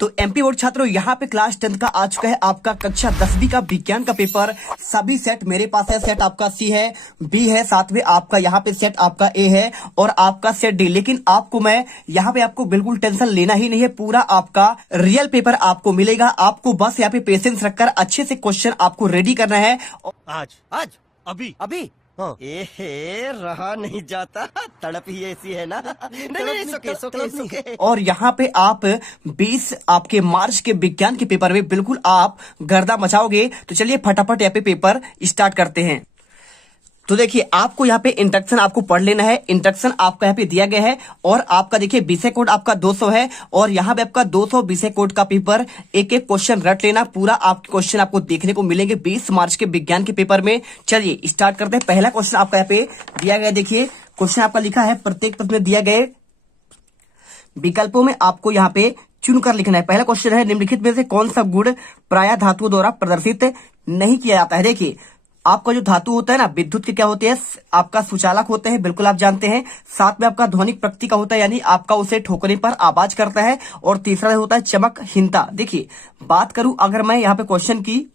तो MP board छात्रों, यहाँ पे क्लास 10 का आ चुका है आपका कक्षा 10वीं का विज्ञान का पेपर। सभी सेट मेरे पास है। सेट आपका सी है, बी है, साथ में आपका यहाँ पे सेट आपका ए है और आपका सेट डी। लेकिन आपको मैं यहाँ पे आपको बिल्कुल टेंशन लेना ही नहीं है, पूरा आपका रियल पेपर आपको मिलेगा। आपको बस यहाँ पे पेशेंस रखकर अच्छे से क्वेश्चन आपको रेडी करना है। आज आज अभी अभी हाँ। एहे, रहा नहीं जाता, तड़प ही ऐसी है ना। नहीं, सुके। और यहाँ पे आप 20 आपके मार्च के विज्ञान के पेपर में बिल्कुल आप गर्दा मचाओगे। तो चलिए फटाफट यहाँ पे पेपर स्टार्ट करते हैं। तो देखिए, आपको यहाँ पे इंस्ट्रक्शन आपको पढ़ लेना है। इंस्ट्रक्शन आपका यहाँ पे दिया गया है और आपका देखिए विषय कोड आपका 200 है और यहाँ पे आपका 200 विषय कोड का पेपर। एक एक क्वेश्चन रट लेना, पूरा आपके क्वेश्चन आपको देखने को मिलेंगे 20 मार्च के विज्ञान के पेपर में। चलिए स्टार्ट करते हैं। पहला क्वेश्चन आपका यहाँ पे दिया गया, देखिए क्वेश्चन आपका लिखा है, प्रत्येक प्रश्न में दिया गए विकल्पों में आपको यहाँ पे चुनकर लिखना है। पहला क्वेश्चन है, निम्नलिखित में से कौन सा गुण प्राय धातुओं द्वारा प्रदर्शित नहीं किया जाता है। देखिए, आपका जो धातु होता है ना, विद्युत के क्या होते हैं, आपका सुचालक होते हैं, बिल्कुल आप जानते हैं। साथ में आपका ध्वनिक प्रकृति का होता है, यानी आपका उसे ठोकने पर आवाज करता है। और तीसरा होता है चमकहीनता। देखिए, बात करूं अगर मैं यहाँ पे क्वेश्चन की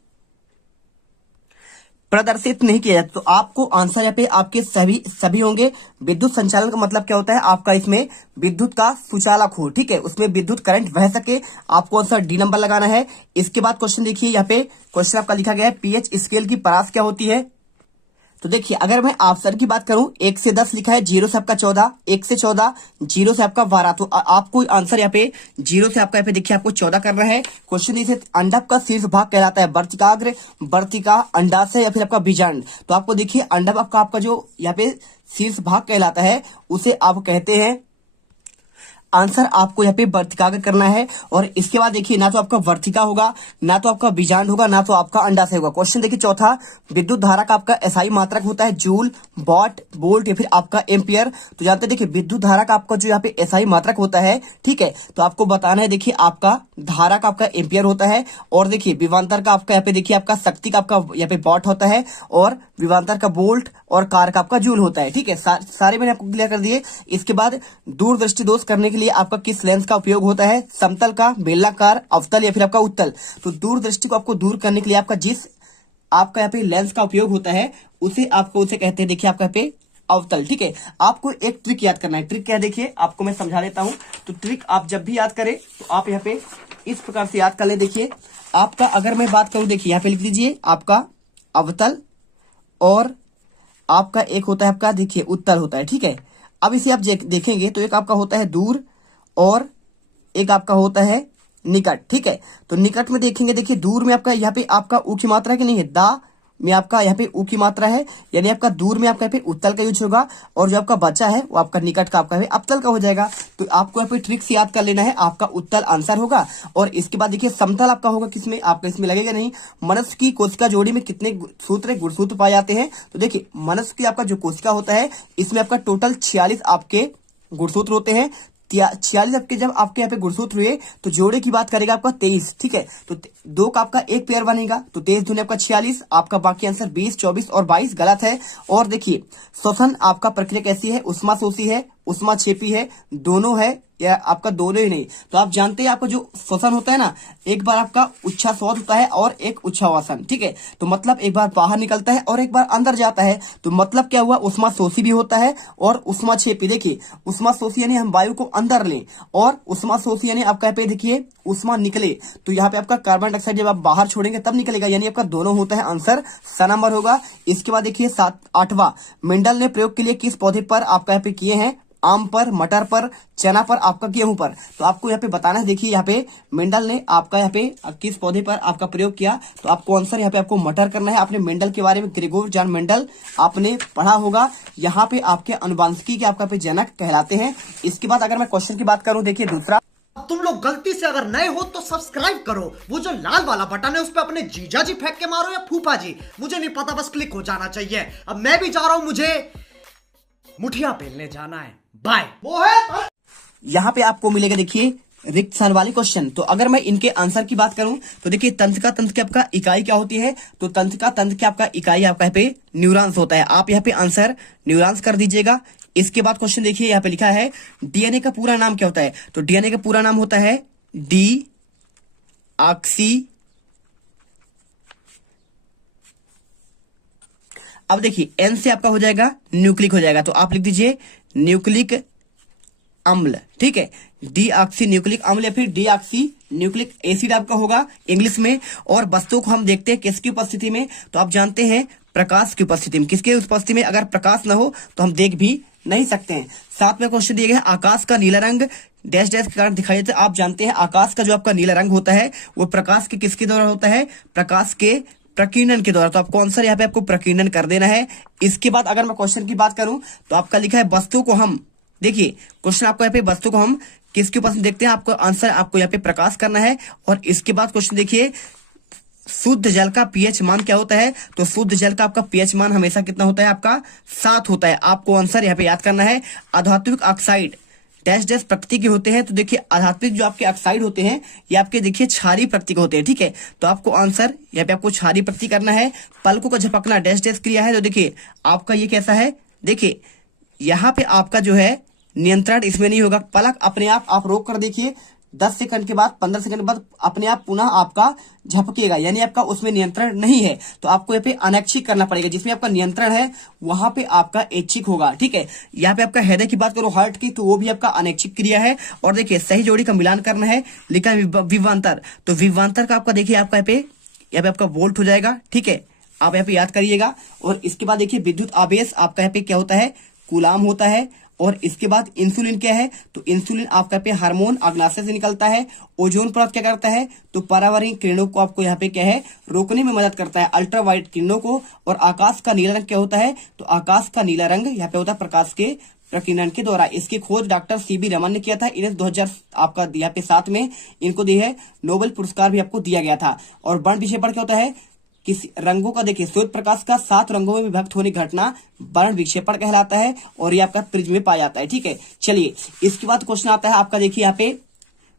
प्रदर्शित नहीं किया जाता, तो आपको आंसर यहाँ पे आपके सभी होंगे। विद्युत संचालन का मतलब क्या होता है, आपका इसमें विद्युत का सुचालक हो, ठीक है, उसमें विद्युत करंट बह सके। आपको आंसर डी नंबर लगाना है। इसके बाद क्वेश्चन देखिए, यहाँ पे क्वेश्चन आपका लिखा गया है, पीएच स्केल की परास क्या होती है। तो देखिए, अगर मैं आंसर की बात करूं, 1 से 10 लिखा है, 0 से आपका 14, 1 से 14, 0 से आपका 12। तो आपको आंसर यहाँ पे 0 से आपका यहाँ पे देखिए आपको 14 करना है। क्वेश्चन इसे अंडक का शीर्ष भाग कहलाता है, वर्तिकाग्र, वर्तिका, अंडाशय या फिर आपका बीजांड। तो आपको देखिए अंडक आपका जो यहाँ पे शीर्ष भाग कहलाता है उसे आप कहते हैं। आंसर आपको यहाँ पे वर्तिकाग्र करना है। और इसके बाद देखिए, ना तो आपका वर्तिका होगा, ना तो आपका बीजांड होगा, ना तो आपका अंडाशय होगा। क्वेश्चन देखिए चौथा, विद्युत धारा का आपका एसआई मात्रक होता है जूल, वॉट, वोल्ट या फिर आपका एम्पियर। तो जानते हैं, देखिए विद्युत धारा का आपका जो यहाँ पे एसआई मात्रक होता है, ठीक है, तो आपको बताना है। देखिए, आपका धारा का आपका एम्पियर होता है और देखिए विभवांतर का आपका यहाँ पे देखिए आपका शक्ति का आपका यहाँ पे वॉट होता है और विभवांतर का वोल्ट और कार का आपका जूल होता है, ठीक है। सारे मैंने आपको क्लियर कर दिए। इसके बाद दूरदृष्टि दोष करने के लिए आपका किस लेंस का उपयोग होता है, समतल का, बेलनाकार, अवतल या फिर आपका उत्तल। तो दूरदृष्टि को आपको दूर करने के लिए आपका जिस आपका यहाँ पे लेंस का उपयोग होता है उसे कहते हैं, देखिए आपका यहाँ पे अवतल, ठीक है। आपको एक ट्रिक याद करना है। ट्रिक क्या है, देखिए आपको मैं समझा देता हूं। तो ट्रिक आप जब भी याद करें तो आप यहाँ पे इस प्रकार से याद कर ले। देखिए, आपका अगर मैं बात करूं, देखिए यहाँ पे लिख दीजिए आपका अवतल और आपका एक होता है आपका देखिए उत्तल होता है, ठीक है। अब इसे आप देखेंगे तो एक आपका होता है दूर और एक आपका होता है निकट, ठीक है। तो निकट में देखेंगे, देखिए दूर में आपका यहाँ पे आपका ऊ की मात्रा की नहीं है, दा में आपका यहाँ पे ऊ की मात्रा है, यानी आपका दूर में आपका यहाँ पे उत्तल का यूज होगा और जो आपका बचा है वो आपका निकट का आपका अवतल का हो जाएगा। तो आपको यहाँ पे ट्रिक से याद कर लेना है, आपका उत्तल आंसर होगा। और इसके बाद देखिए समतल आपका होगा किसमें, आपका इसमें लगेगा नहीं। मनुष्य की कोशिका जोड़ी में कितने सूत्र गुणसूत्र पाए जाते हैं। तो देखिए, मनुष्य की आपका जो कोशिका होता है इसमें आपका टोटल 46 आपके गुणसूत्र होते हैं। 46 आपके जब आपके यहाँ पे गुणसूत्र हुए तो जोड़े की बात करेगा आपका 23, ठीक है। तो 2 का आपका एक पेयर बनेगा, तो 23 दूनी आपका 46, आपका बाकी आंसर 20, 24 और 22 गलत है। और देखिए, श्वसन आपका प्रक्रिया कैसी है, उष्मा शोषी है, उष्मा छेपी है, दोनों है या आपका दोनों ही नहीं। तो आप जानते हैं आपका जो श्वसन होता है ना, एक बार आपका उच्छ्वास होता है और एक उच्छ्वासन, ठीक है। तो मतलब एक बार बाहर निकलता है और एक बार अंदर जाता है। तो मतलब क्या हुआ, उष्मा शोषी भी होता है और उष्मा छेपी। देखिए, उष्मा शोषी यानी हम वायु को अंदर लें और उष्मा शोषी यानी आपका यहाँ पे देखिए उष्मा निकले। तो यहाँ पे आपका कार्बन डाइऑक्साइड जब आप बाहर छोड़ेंगे तब निकलेगा, यानी आपका दोनों होता है। आंसर स नंबर होगा। इसके बाद देखिए 8वां, मेंडल ने प्रयोग के लिए किस पौधे पर आपका यहाँ पे किए हैं, आम पर, मटर पर, चना पर, आपका गेहूं पर। तो आपको यहाँ पे बताना है। देखिए, यहाँ पे मेंडल ने आपका यहाँ पे किस पौधे पर आपका प्रयोग किया, तो आपको आंसर यहाँ पे आपको मटर करना है। आपने मेंडल के बारे में ग्रेगोर जॉन मेंडल आपने पढ़ा होगा। यहाँ पे आपके अनुवांशिकी के आपका पे जनक कहलाते हैं। इसके बाद अगर मैं क्वेश्चन की बात करूं, देखिए दूसरा, तुम लोग गलती से अगर नए हो तो सब्सक्राइब करो, वो जो लाल वाला बटन है उस पर अपने जीजा जी फेंक के मारो या फूफा जी, मुझे नहीं पता, बस क्लिक हो जाना चाहिए। अब मैं भी जा रहा हूं, मुझे मुठिया पेलने जाना है, बाय। यहाँ पे आपको मिलेगा देखिए रिक्त स्थान वाले क्वेश्चन। तो अगर मैं इनके आंसर की बात करूं तो देखिए, तंत्रिका तंत्र की आपका इकाई क्या होती है, तो तंत्रिका तंत्र की आपका इकाई आपका यहाँ पे न्यूरॉन्स होता है। आप यहाँ पे आंसर न्यूरॉन्स कर दीजिएगा। इसके बाद क्वेश्चन देखिए, यहाँ पे लिखा है डीएनए का पूरा नाम क्या होता है, तो डीएनए का पूरा नाम होता है ऑक्सी, अब देखिए एन से आपका हो जाएगा न्यूक्लिक हो जाएगा, तो आप लिख दीजिए न्यूक्लिक अम्ल, ठीक है, डीऑक्सी न्यूक्लिक अम्ल या फिर डीऑक्सी न्यूक्लिक एसिड आपका होगा इंग्लिश में। और वस्तुओं को हम देखते हैं किसकी उपस्थिति में, तो आप जानते हैं प्रकाश की उपस्थिति में। किसके उपस्थिति में? अगर प्रकाश ना हो तो हम देख भी नहीं सकते हैं। साथ में क्वेश्चन दिए गए आकाश का नीला रंग डैश डैश के कारण दिखाई देता है। आप जानते हैं आकाश का जो आपका नीला रंग होता है वो प्रकाश के किसके द्वारा होता है? प्रकाश के प्रकीर्णन के द्वारा। तो आपको आंसर यहाँ पे आपको प्रकीर्णन कर देना है। इसके बाद अगर मैं क्वेश्चन की बात करूं तो आपका लिखा है वस्तु को हम, देखिए क्वेश्चन आपको यहाँ पे वस्तु को हम किसके ऊपर देखते हैं, आपको आंसर आपको यहाँ पे प्रकाश करना है। और इसके बाद क्वेश्चन देखिए शुद्ध जल का पीएच मान क्या होता है, तो शुद्ध जल का आपका पीएच मान हमेशा कितना होता है? आपका 7 होता है। आपको आंसर यहाँ पे याद करना है। अधात्विक ऑक्साइड डैश डैश प्रकृति के होते हैं, तो देखिए अधात्विक जो आपके ऑक्साइड होते हैं ये आपके देखिए क्षारीय प्रकृति के होते हैं, ठीक है। तो आपको आंसर यहाँ पे आपको क्षारीय प्रकृति करना है। पलकों को झपकना डैश डैश क्रिया है, तो देखिए आपका ये कैसा है, देखिए यहाँ पे आपका जो है नियंत्रण इसमें नहीं होगा। पलक अपने आप रोक कर देखिए 10 सेकंड के बाद 15 सेकंड के बाद अपने आप पुनः आपका झपकेगा, यानी आपका उसमें नियंत्रण नहीं है। तो आपको यहाँ पे अनैच्छिक करना पड़ेगा। जिसमें आपका नियंत्रण है वहां पे आपका ऐच्छिक होगा, ठीक है। यहाँ पे आपका हृदय की बात करो हार्ट की, तो वो भी आपका अनैच्छिक क्रिया है। और देखिए सही जोड़ी का मिलान करना है, लिखा है विभवांतर, तो विभवांतर का आपका देखिए आपका यहाँ पे आपका वोल्ट हो जाएगा, ठीक है। आप यहाँ पे याद करिएगा। और इसके बाद देखिए विद्युत आवेश आपका यहाँ पे क्या होता है? कूलाम होता है। और इसके बाद इंसुलिन क्या है? तो इंसुलिन आपका पे हार्मोन अग्नाशय से निकलता है। ओजोन परत क्या करता है? तो परावरणीय किरणों को आपको यहाँ पे क्या है? रोकने में मदद करता है, अल्ट्रावायलेट किरणों को। और आकाश का नीला रंग क्या होता है? तो आकाश का नीला रंग यहाँ पे होता है प्रकाश के प्रकीर्णन के द्वारा। इसकी खोज डॉक्टर CB रमन ने किया था। इन्हें 2000 आपका यहाँ पे 7 में इनको दी है नोबेल पुरस्कार भी आपको दिया गया था। और वर्ण विक्षेपण क्या होता है? किसी रंगों का देखिए श्वेत प्रकाश का 7 रंगों में विभक्त होने की घटना वर्ण विक्षेपण कहलाता है। और ये आपका प्रिज्म में पाया जाता है, ठीक है। चलिए इसके बाद क्वेश्चन आता है आपका, देखिए यहाँ पे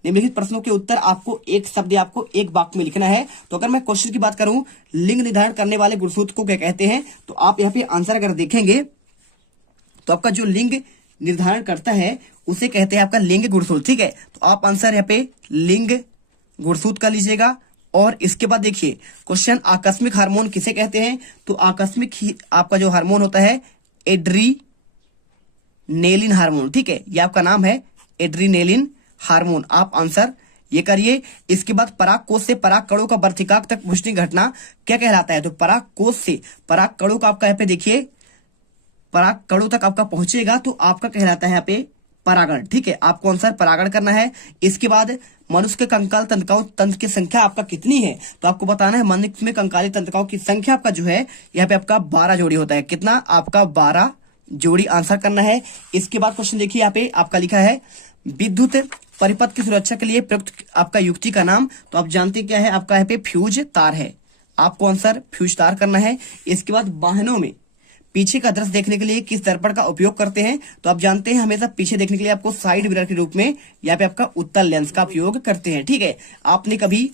निम्नलिखित प्रश्नों के उत्तर आपको एक शब्द आपको एक वाक्य में लिखना है। तो अगर मैं क्वेश्चन की बात करूं लिंग निर्धारण करने वाले गुणसूत्र को क्या कहते हैं, तो आप यहाँ पे आंसर अगर देखेंगे तो आपका जो लिंग निर्धारण करता है उसे कहते हैं आपका लिंग गुणसूत्र, ठीक है। तो आप आंसर यहाँ पे लिंग गुणसूत्र का लीजिएगा। और इसके बाद देखिए क्वेश्चन आकस्मिक हार्मोन किसे कहते हैं, तो आकस्मिक ही आपका जो हार्मोन होता है एड्रीनेलिन हार्मोन, ठीक है। ये आपका नाम है एड्रीनेलिन हार्मोन। आप आंसर ये करिए। इसके बाद पराग कोष से पराग कणों का वर्तिकाक तक पहुंचने की घटना क्या कहलाता है, तो पराग कोष से पराग कणों का आपका यहाँ पे देखिए पराग कणों तक आपका पहुंचेगा तो आपका कहलाता है यहाँ पे परागण, ठीक है। आपको आंसर परागण करना है। इसके बाद मनुष्य के कंकाल तंत्रिकाओं तंत्र की संख्या आपका कितनी है, तो आपको बताना है मनुष्य में कंकाली तंत्रिकाओं की संख्या आपका जो है यहाँ पे आपका 12 जोड़ी होता है। कितना? आपका 12 जोड़ी आंसर करना है। इसके बाद क्वेश्चन देखिए यहाँ पे आपका लिखा है विद्युत परिपथ की सुरक्षा के लिए प्रयुक्त आपका युक्ति का नाम, तो आप जानते क्या है? आपका यहाँ पे फ्यूज तार है। आपको आंसर फ्यूज तार करना है। इसके बाद वाहनों में पीछे का दृश्य देखने के लिए किस दर्पण का उपयोग करते हैं, तो आप जानते हैं हमेशा पीछे देखने के लिए आपको साइड मिरर के रूप में यहाँ पे आपका उत्तल लेंस का उपयोग करते हैं, ठीक है। आपने कभी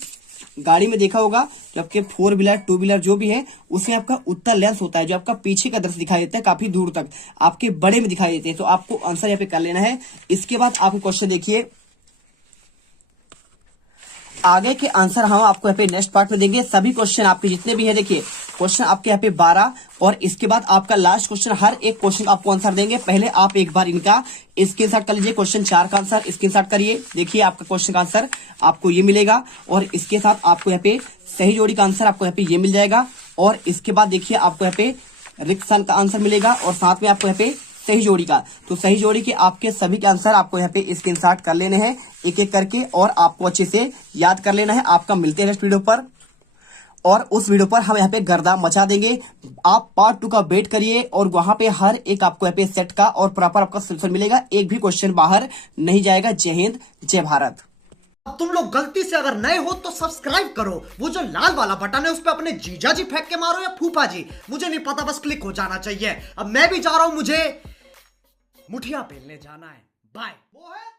गाड़ी में देखा होगा जो आपके 4 व्हीलर 2 व्हीलर जो भी है उसमें आपका उत्तल लेंस होता है जो आपका पीछे का दृश्य दिखाई देता है काफी दूर तक आपके बड़े में दिखाई देते हैं। तो आपको आंसर यहाँ पे कर लेना है। इसके बाद आपको क्वेश्चन देखिए आगे के आंसर हम आपको यहाँ पे नेक्स्ट पार्ट में देंगे। सभी क्वेश्चन आपके जितने भी है देखिए क्वेश्चन आपके यहाँ पे 12 और इसके बाद आपका लास्ट क्वेश्चन हर एक क्वेश्चन आपको आंसर देंगे। पहले आप एक बार इनका स्क्रीनशॉट कर लीजिए। क्वेश्चन 4 का आंसर स्क्रीनशॉट करिए। देखिए आपका क्वेश्चन का आंसर आपको ये मिलेगा और इसके साथ आपको यहाँ पे सही जोड़ी का आंसर आपको यहाँ पे ये मिल जाएगा। और इसके बाद देखिए आपको यहाँ पे रिक्त स्थान का आंसर मिलेगा और साथ में आपको यहाँ पे सही जोड़ी का। तो सही जोड़ी के आपके सभी के आंसर आपको यहाँ पे स्क्रीनशॉट कर लेने हैं एक एक करके और आपको अच्छे से याद कर लेना है। आपका मिलते हैं नेक्स्ट वीडियो पर और उस वीडियो पर हम यहाँ पे गर्दा मचा देंगे। आप पार्ट 2 का वेट करिए और वहां पे हर एक आपको यहाँ पे सेट का और प्रॉपर आपका सोल्यूशन मिलेगा। एक भी क्वेश्चन बाहर नहीं जाएगा। जय हिंद जय भारत। अब तुम लोग गलती से अगर नए हो तो सब्सक्राइब करो। वो जो लाल वाला बटन है उस पर अपने जीजा जी फेंक के मारो या फूफा जी, मुझे नहीं पता, बस क्लिक हो जाना चाहिए। अब मैं भी जा रहा हूं, मुझे मुठिया पेलने जाना है। बाय। वो है